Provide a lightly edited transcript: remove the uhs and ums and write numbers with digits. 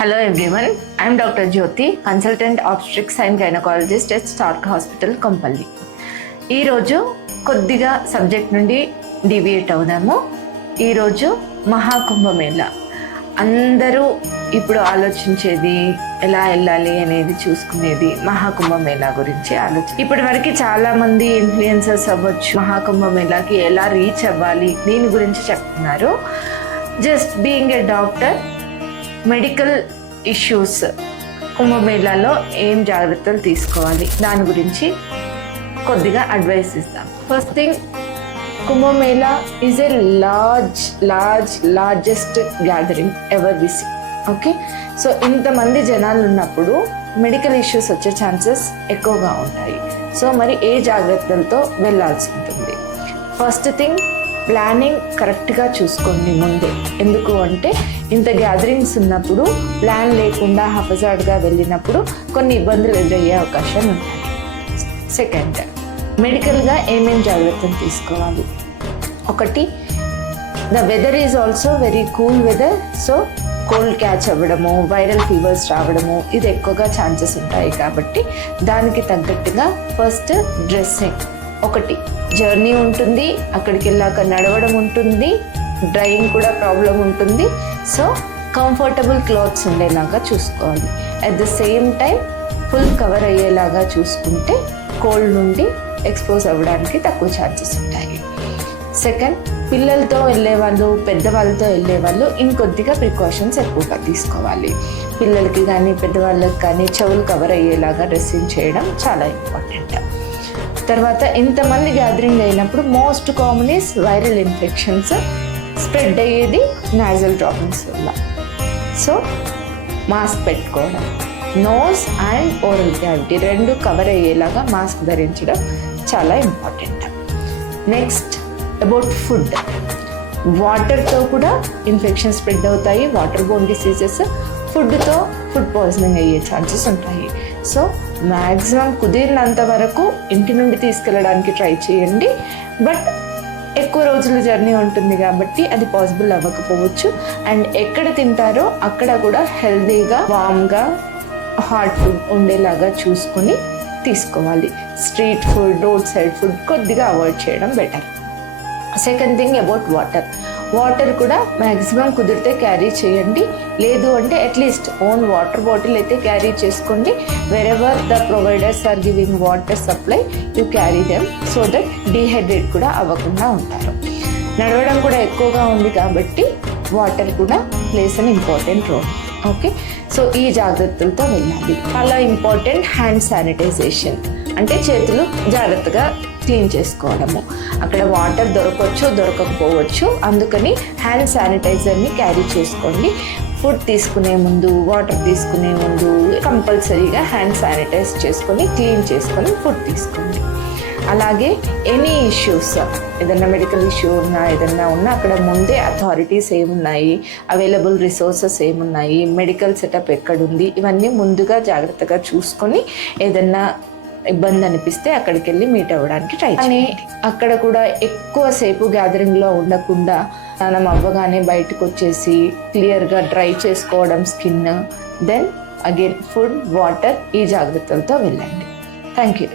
Hello everyone, I am Dr. Jyoti, consultant obstetrics and gynecologist at Stark Hospital, Kompalli. ఈరోజు కొద్దిగా subject నుండి deviate అవుదాము. ఈరోజు మహాకుంభమేళ. అందరూ ఇప్పుడు ఆలోచించేది ఎలా వెళ్ళాలి అనేది చూసుకునేది మహాకుంభమేళా గురించి ఇప్పటి వరకు చాలా మంది ఇన్ఫ్లుయెన్సర్స్ అవ్వచ్చు మహాకుంభమేళాకి ఎలా రీచ్ అవ్వాలి దీని గురించి చెప్తున్నారు. Just being a doctor, medical issues, కుంభమేళాలో ఏం జాగ్రత్తలు తీసుకోవాలి దాని గురించి కొద్దిగా అడ్వైస్ ఇస్తాం. First thing, Kumbh Mela is a largest gathering ever we see. Okay, so ఇంతమంది జనాలు ఉన్నప్పుడు మెడికల్ ఇష్యూస్ వచ్చే ఛాన్సెస్ ఎక్కువగా ఉంటాయి. సో మరి ఏ జాగ్రత్తలతో వెళ్ళాల్సి ఉంటుంది? ఫస్ట్ థింగ్, ప్లానింగ్ కరెక్ట్గా చూసుకోండి ముందే. ఎందుకు అంటే ఇంత గ్యాదరింగ్స్ ఉన్నప్పుడు ప్లాన్ లేకుండా హఫజాడ్గా వెళ్ళినప్పుడు కొన్ని ఇబ్బందులు ఎదురయ్యే అవకాశాలు ఉంటాయి. సెకండ్, మెడికల్గా ఏమేం జాగ్రత్తలు తీసుకోవాలి? ఒకటి, the weather is also very cool weather. So cold catch అవ్వడము, వైరల్ ఫీవర్స్ రావడము ఇది ఎక్కువగా ఛాన్సెస్ ఉంటాయి. కాబట్టి దానికి తగ్గట్టుగా ఫస్ట్ డ్రెస్సింగ్. ఒకటి, జర్నీ ఉంటుంది, అక్కడికి వెళ్ళాక నడవడం ఉంటుంది, డ్రైయింగ్ కూడా ప్రాబ్లం ఉంటుంది. సో కంఫర్టబుల్ క్లాత్స్ ఉండేలాగా చూసుకోవాలి. At the same time full cover అయ్యేలాగా చూసుకుంటే కోల్డ్ నుండి ఎక్స్పోజ్ అవ్వడానికి తక్కువ ఛాన్సెస్ ఉంటాయి. సెకండ్, పిల్లలతో వెళ్ళేవాళ్ళు, పెద్దవాళ్ళతో వెళ్ళేవాళ్ళు ఇంకొద్దిగా ప్రికాషన్స్ ఎక్కువగా తీసుకోవాలి. పిల్లలకి కానీ పెద్దవాళ్ళకి కానీ చెవులు కవర్ అయ్యేలాగా డ్రెస్సింగ్ చేయడం చాలా ఇంపార్టెంట్. తర్వాత ఇంతమంది గ్యాదరింగ్ అయినప్పుడు most common is viral infections spread అయ్యేది నాజల్ డ్రాపింగ్స్ వల్ల. సో మాస్క్ పెట్టుకోవడం, నోస్ అండ్ ఓరల్ క్యావిటీ రెండు కవర్ అయ్యేలాగా మాస్క్ ధరించడం చాలా ఇంపార్టెంట్. Next, about food. వాటర్తో కూడా ఇన్ఫెక్షన్ స్ప్రెడ్ అవుతాయి, వాటర్ బోర్న్ డిసీజెస్. ఫుడ్తో ఫుడ్ పాయిజనింగ్ అయ్యే ఛాన్సెస్ ఉంటాయి. సో మ్యాక్సిమం కుదిరినంత వరకు ఇంటి నుండి తీసుకెళ్ళడానికి ట్రై చేయండి. బట్ ఎక్కువ రోజుల జర్నీ ఉంటుంది కాబట్టి అది పాసిబుల్ అవ్వకపోవచ్చు. అండ్ ఎక్కడ తింటారో అక్కడ కూడా హెల్తీగా, వామ్గా, హాట్ ఫుడ్ ఉండేలాగా చూసుకొని తీసుకోవాలి. Street food, roadside food కొద్దిగా అవాయిడ్ చేయడం better. Second thing, about water. Water కూడా మ్యాక్సిమం కుదిరితే క్యారీ చేయండి. లేదు అంటే అట్లీస్ట్ ఓన్ వాటర్ బాటిల్ అయితే క్యారీ చేసుకోండి. Wherever the providers are giving water supply, you carry them so that dehydrate కూడా అవ్వకుండా ఉంటారు. నడవడం కూడా ఎక్కువగా ఉంది కాబట్టి వాటర్ కూడా plays an important role. Okay, so ఈ జాగ్రత్తలతో వెళ్ళాలి. చాలా ఇంపార్టెంట్ హ్యాండ్ శానిటైజేషన్, అంటే చేతులు జాగ్రత్తగా క్లీన్ చేసుకోవడము. అక్కడ వాటర్ దొరకవచ్చు, దొరకకపోవచ్చు, అందుకని హ్యాండ్ శానిటైజర్ని క్యారీ చేసుకోండి. ఫుడ్ తీసుకునే ముందు, వాటర్ తీసుకునే ముందు కంపల్సరీగా హ్యాండ్ శానిటైజ్ చేసుకొని క్లీన్ చేసుకొని ఫుడ్ తీసుకోండి. అలాగే ఎనీ ఇష్యూస్, ఏదన్నా మెడికల్ ఇష్యూ ఉన్నా ఏదన్నా ఉన్నా అక్కడ ముందే అథారిటీస్ ఏమున్నాయి, అవైలబుల్ రిసోర్సెస్ ఏమున్నాయి, మెడికల్ సెటప్ ఎక్కడుంది, ఇవన్నీ ముందుగా జాగ్రత్తగా చూసుకొని ఏదన్నా ఇబ్బంది అనిపిస్తే అక్కడికి వెళ్ళి మీట్ అవ్వడానికి ట్రై చేయండి. అక్కడ కూడా ఎక్కువసేపు గ్యాదరింగ్లో ఉండకుండా స్నానం అవ్వగానే బయటకు వచ్చేసి క్లియర్గా డ్రై చేసుకోవడం skin. Then again food, water, ఈ జాగ్రత్తలతో వెళ్ళండి. Thank you.